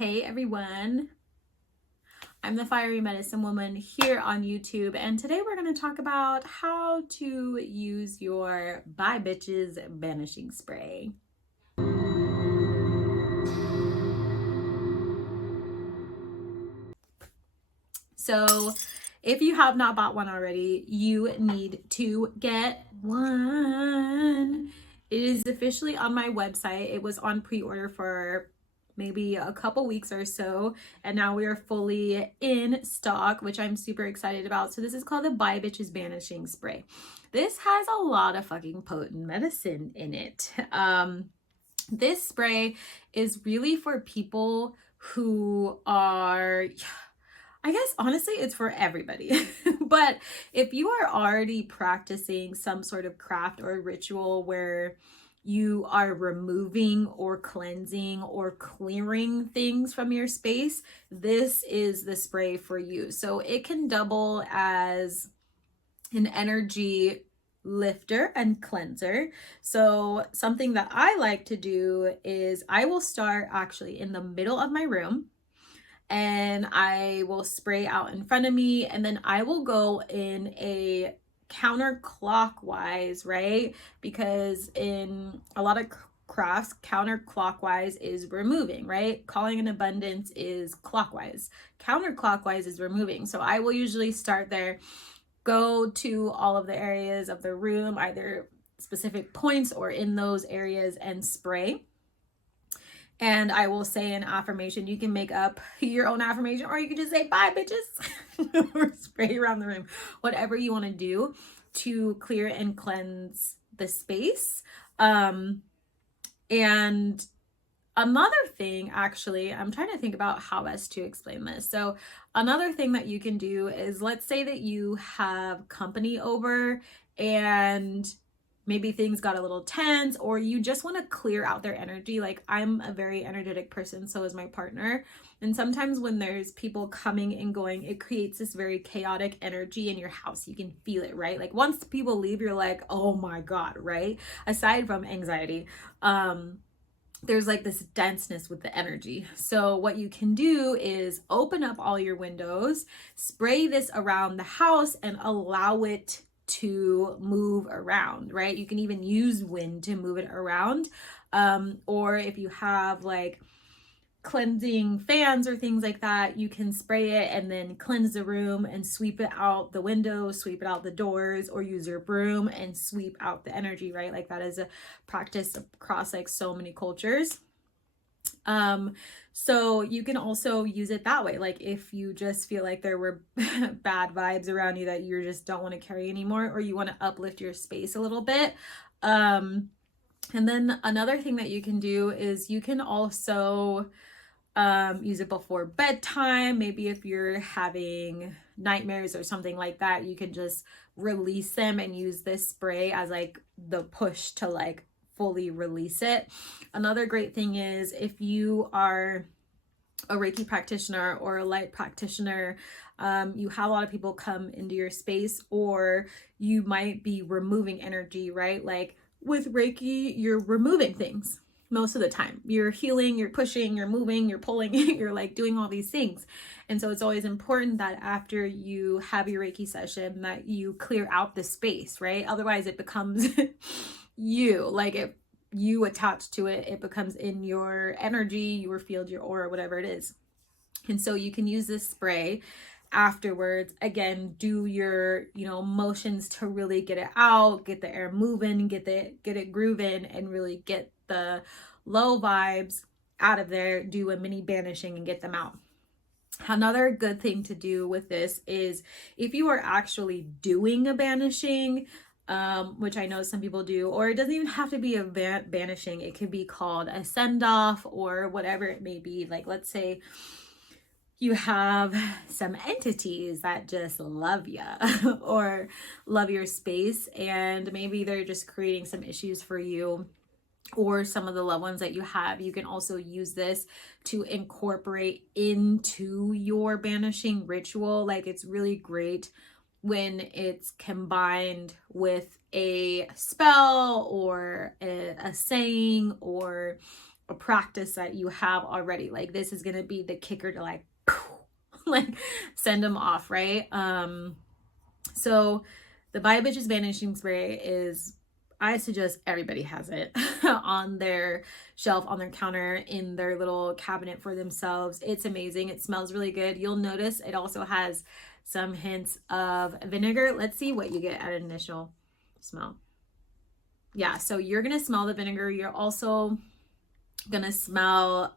Hey everyone, I'm the Fiery Medicine Woman here on YouTube, and today we're going to talk about how to use your Bye Bitches Banishing Spray. So if you have not bought one already, you need to get one. It is officially on my website. It was on pre-order for maybe a couple weeks or so, and now we are fully in stock, which I'm super excited about. So this is called the Bye Bitches Banishing Spray. This has a lot of fucking potent medicine in it. This spray is really for people who are, I guess honestly it's for everybody. But if you are already practicing some sort of craft or ritual where you are removing or cleansing or clearing things from your space, this is the spray for you. So it can double as an energy lifter and cleanser. So something that I like to do is I will start actually in the middle of my room, and I will spray out in front of me, and then I will go in a counterclockwise, right? Because in a lot of crafts, counterclockwise is removing, right? Calling an abundance is clockwise. Counterclockwise is removing. So I will usually start there, go to all of the areas of the room, either specific points or in those areas, and spray. And I will say an affirmation. You can make up your own affirmation, or you can just say bye bitches or spray around the room, whatever you want to do to clear and cleanse the space. And another thing, actually, I'm trying to think about how best to explain this. So another thing that you can do is, let's say that you have company over and maybe things got a little tense, or you just want to clear out their energy. Like, I'm a very energetic person, so is my partner. And sometimes when there's people coming and going, it creates this very chaotic energy in your house. You can feel it, right? Like once people leave, you're like, oh my God, right? Aside from anxiety, there's like this denseness with the energy. So what you can do is open up all your windows, spray this around the house, and allow it to move around, right? You can even use wind to move it around. Or if you have like cleansing fans or things like that, you can spray it and then cleanse the room and sweep it out the windows, sweep it out the doors, or use your broom and sweep out the energy, right? Like that is a practice across like so many cultures. So you can also use it that way. Like if you just feel like there were bad vibes around you that you just don't want to carry anymore, or you want to uplift your space a little bit. And then another thing that you can do is you can also use it before bedtime. Maybe if you're having nightmares or something like that, you can just release them and use this spray as like the push to like fully release it. Another great thing is if you are a Reiki practitioner or a light practitioner, you have a lot of people come into your space, or you might be removing energy, right? Like with Reiki, you're removing things most of the time. You're healing, you're pushing, you're moving, you're pulling, you're like doing all these things. And so it's always important that after you have your Reiki session that you clear out the space, right? Otherwise it becomes you, like if you attach to it, it becomes in your energy, your field, your aura, whatever it is. And so you can use this spray afterwards. Again, do your, motions to really get it out, get the air moving, get it grooving, and really get the low vibes out of there. Do a mini banishing and get them out. Another good thing to do with this is if you are actually doing a banishing, which I know some people do, or it doesn't even have to be a banishing. It could be called a send off or whatever it may be. Like, let's say you have some entities that just love you or love your space, and maybe they're just creating some issues for you or some of the loved ones that you have. You can also use this to incorporate into your banishing ritual. Like, it's really great when it's combined with a spell or a saying or a practice that you have already. Like this is going to be the kicker to like, like send them off, right? So the Bye Bitches Banishing Spray is, I suggest everybody has it on their shelf, on their counter, in their little cabinet for themselves. It's amazing. It smells really good. You'll notice it also has some hints of vinegar. Let's see what you get at an initial smell. Yeah, so you're gonna smell the vinegar. You're also gonna smell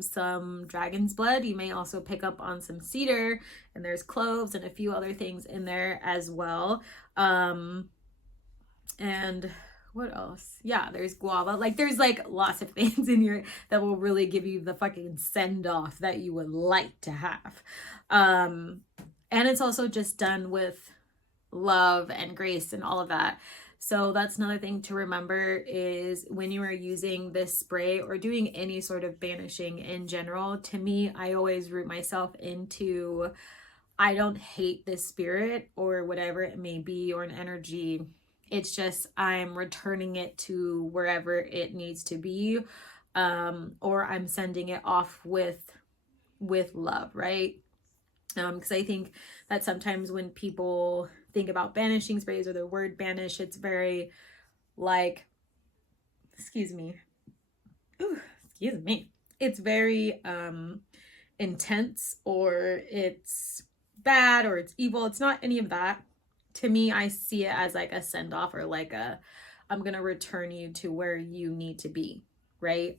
some dragon's blood. You may also pick up on some cedar, and there's cloves and a few other things in there as well. And what else? Yeah, there's guava. Like there's like lots of things in here that will really give you the fucking send off that you would like to have. And it's also just done with love and grace and all of that. So that's another thing to remember is when you are using this spray or doing any sort of banishing in general, to me, I always root myself into, I don't hate this spirit or whatever it may be, or an energy. It's just I'm returning it to wherever it needs to be, or I'm sending it off with love, right? Because I think that sometimes when people think about banishing sprays or the word banish, it's very like, excuse me, it's very intense, or it's bad, or it's evil. It's not any of that. To me, I see it as like a send off, or like a, I'm gonna return you to where you need to be, right?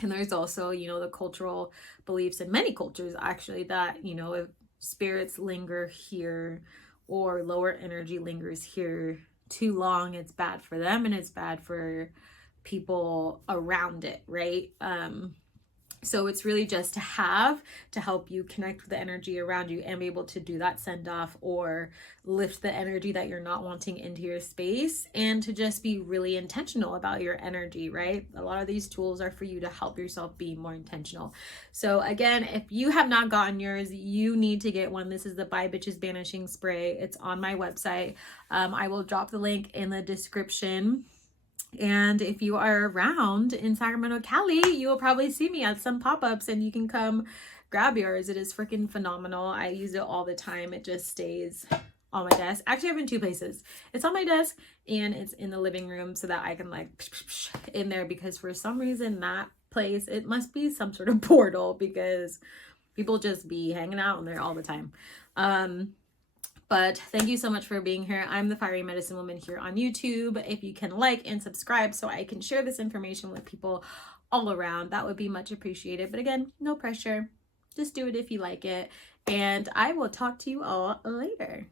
And there's also, you know, the cultural beliefs in many cultures actually that, you know, if spirits linger here or lower energy lingers here too long, it's bad for them and it's bad for people around it, right? So it's really just to help you connect with the energy around you and be able to do that send off or lift the energy that you're not wanting into your space, and to just be really intentional about your energy, right? A lot of these tools are for you to help yourself be more intentional. So again, if you have not gotten yours, you need to get one. This is the Bye Bitches Banishing Spray. It's on my website. I will drop the link in the description. And if you are around in Sacramento, Cali, you will probably see me at some pop-ups and you can come grab yours. It is freaking phenomenal. I use it all the time. It just stays on my desk. Actually, I have it in two places. It's on my desk and it's in the living room so that I can like in there, because for some reason that place, it must be some sort of portal because people just be hanging out in there all the time. But thank you so much for being here. I'm the Fiery Medicine Woman here on YouTube. If you can like and subscribe so I can share this information with people all around, that would be much appreciated. But again, no pressure. Just do it if you like it. And I will talk to you all later.